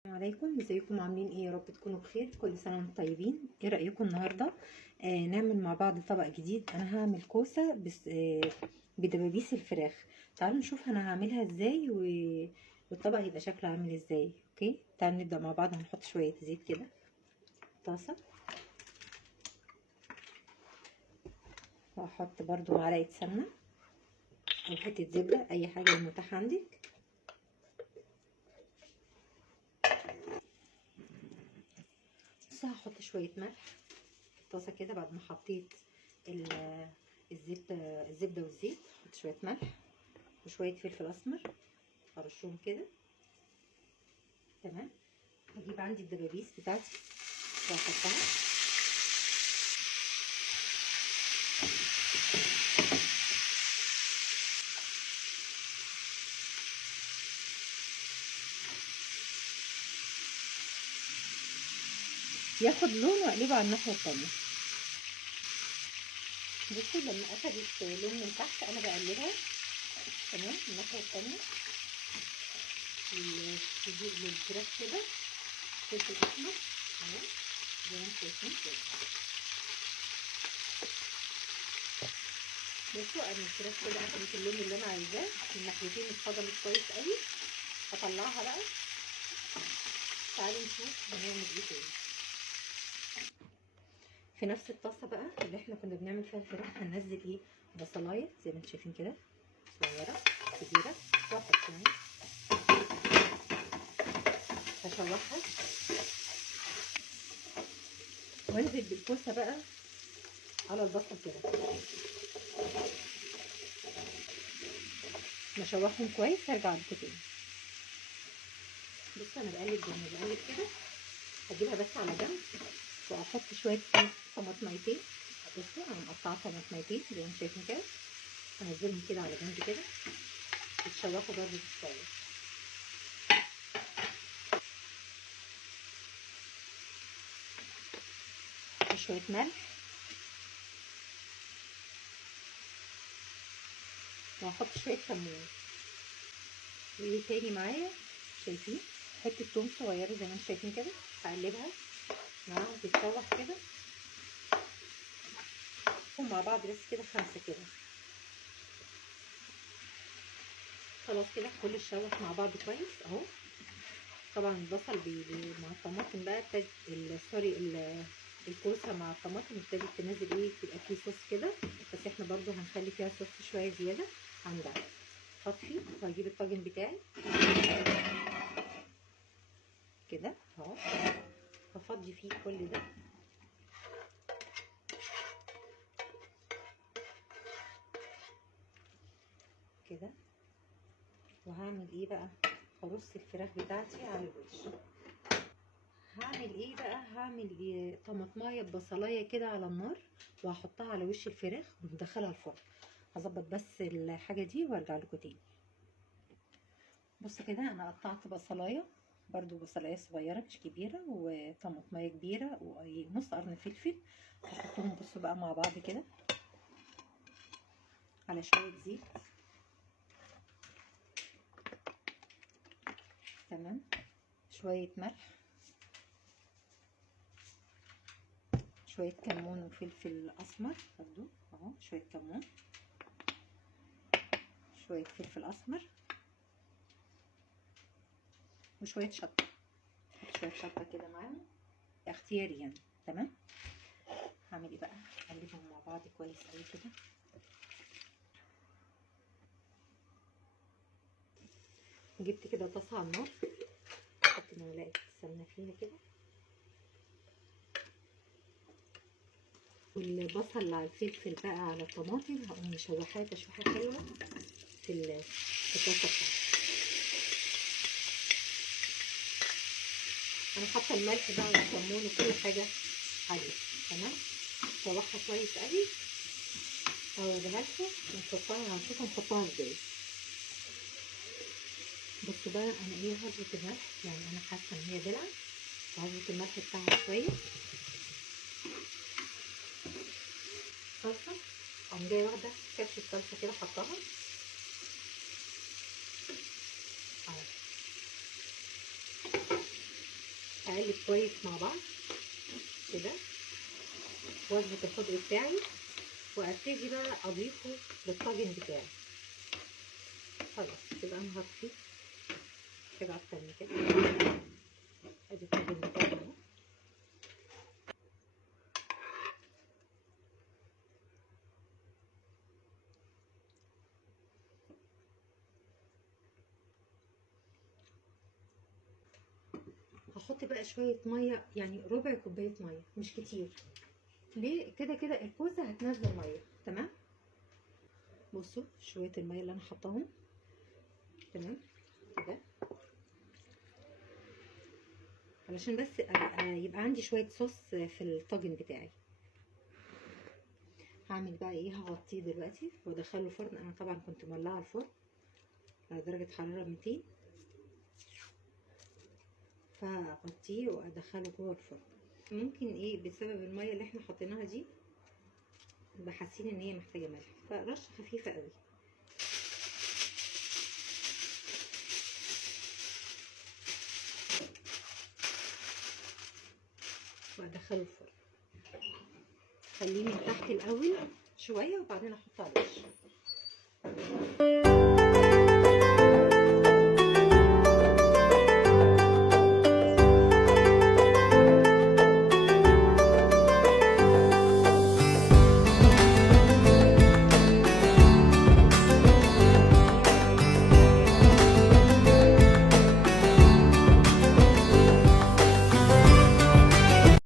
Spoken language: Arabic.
السلام عليكم، ازيكم عاملين ايه؟ يا رب تكونوا بخير. كل سنه وانتم طيبين. ايه رايكم النهارده نعمل مع بعض طبق جديد؟ انا هعمل كوسه بس بدبابيس الفراخ. تعالوا نشوف انا هعملها ازاي والطبق هيبقى شكله عامل ازاي. اوكي، تعالوا نبدا مع بعض. هنحط شويه زيت كده في طاسه، وهحط برده معلقه سمنه او حته زبده، اي حاجه متاحه عندك. بس هحط شويه ملح في الطاسه كده بعد ما حطيت الزبده والزيت. احط شويه ملح وشويه فلفل اسمر، ارشهم كده. تمام. هجيب عندي الدبابيس بتاعتي واحطها. ياخد لون واقلبه على الناحيه التانيه. بصوا لما اخدت لون من تحت انا بقلبها. تمام. الناحيه التانيه للفراخ كده فلفل اسمر اهو زي ما انتم شايفين كده. بصوا انا الفراخ كده اخدت اللون اللي انا عايزاه، من ناحيتين اتفضلت كويس قوي. هطلعها بقى. تعالوا نشوف هنعمل ايه تاني. في نفس الطاسه بقى اللي احنا كنا بنعمل فيها الفراخ هننزل ايه؟ بصلايه زي ما انتم شايفين كده، صغيره كبيره وسط يعني. هشوحها وانزل بالكوسه بقى على البصل كده، نشوحهم كويس. هرجع لكم تاني. بصوا انا بقلب كده. هجيبها بس على جنب واحط شويه طماطميتين. بصوا انا مقطعه طماطميتين زي ما انتم شايفين كده، هنزلهم كده على جنب كده يتشوحوا برده شويه. وشويه ملح، وهحط شويه كمون. وايه تاني معايا؟ شايفين حته توم صغيره زي ما انتم شايفين كده. هقلبها معاهم تتشوح كده مع بعض بس كده 5 كده. خلاص كده كل الشوح مع بعض كويس اهو. طبعا البصل مع الطماطم بقى سوري الكوسه مع الطماطم ابتدت تنزل ايه، تبقى فيه صوص كده. بس احنا برضو هنخلي فيها صوص شويه زياده عن ده. هطفي وهجيب الطاجن بتاعي كده اهو، هفضي فيه كل ده كده. وهعمل ايه بقى؟ هرص الفراخ بتاعتي على الوش. هعمل ايه بقى؟ هعمل إيه؟ طماطمايه ببصلايه كده على النار، وهحطها على وش الفراخ وندخلها الفرن. هظبط بس الحاجه دي وارجع لكم تاني. بص كده انا قطعت بصلايه، برضو بصلايه صغيره مش كبيره، وطماطمايه كبيره، ونص قرن فلفل. هحطهم بصوا بقى مع بعض كده على شويه زيت. تمام. شويه ملح، شويه كمون وفلفل اسمر برضو اهو، شويه كمون، شويه فلفل اسمر، وشويه شطه. شويه شطه كده معاهم اختياري يعني. تمام. هعمل ايه بقى؟ اقلبهم مع بعض كويس قوي كده. جبت كده طاسه على النار، احط معلقه سمنه فيها كده، والبصل على الفلفل بقى على الطماطم هقوم مشوحاها تشويحه حلوه في الطاسه بتاعتي. انا حاطه الملح بقى والكمون وكل حاجه عليه. تمام. شوحها كويس قوي. هوريها لكم ونحطها، هنشوف هنحطها ازاي. بصوا بقى انا ايه، هظبط الملح يعني. انا حاسه ان هي دلع، وهظبط الملح بتاعها شويه. صلصه، اقوم جايه واخده كبشه صلصه كده حطاها اهو. هقلب كويس مع بعض كده واظبط الخضر بتاعي، وابتدي بقى اضيفه للطاجن بتاعي. خلاص كده انا هطفي كده اكتر من كده. ادي الطاجن بتاعي اهو. هحط بقى شويه ميه، يعني ربع كوبايه ميه مش كتير، ليه؟ كده كده الكوسه هتنزل ميه. تمام. بصوا شويه الميه اللي انا حطاهم. تمام كده علشان بس يبقى عندي شويه صوص في الطاجن بتاعي. هعمل بقى ايه، هغطيه دلوقتي وادخله الفرن. انا طبعا كنت مولعه الفرن على درجه حراره 200، فاغطيه وادخله جوه الفرن. ممكن ايه بسبب الميه اللي احنا حطيناها دي نبقى حاسين ان هي محتاجه ملح، فرشه خفيفه قوي. وادخله الفرن. خليه من تحت الاول شويه وبعدين احط على الوش.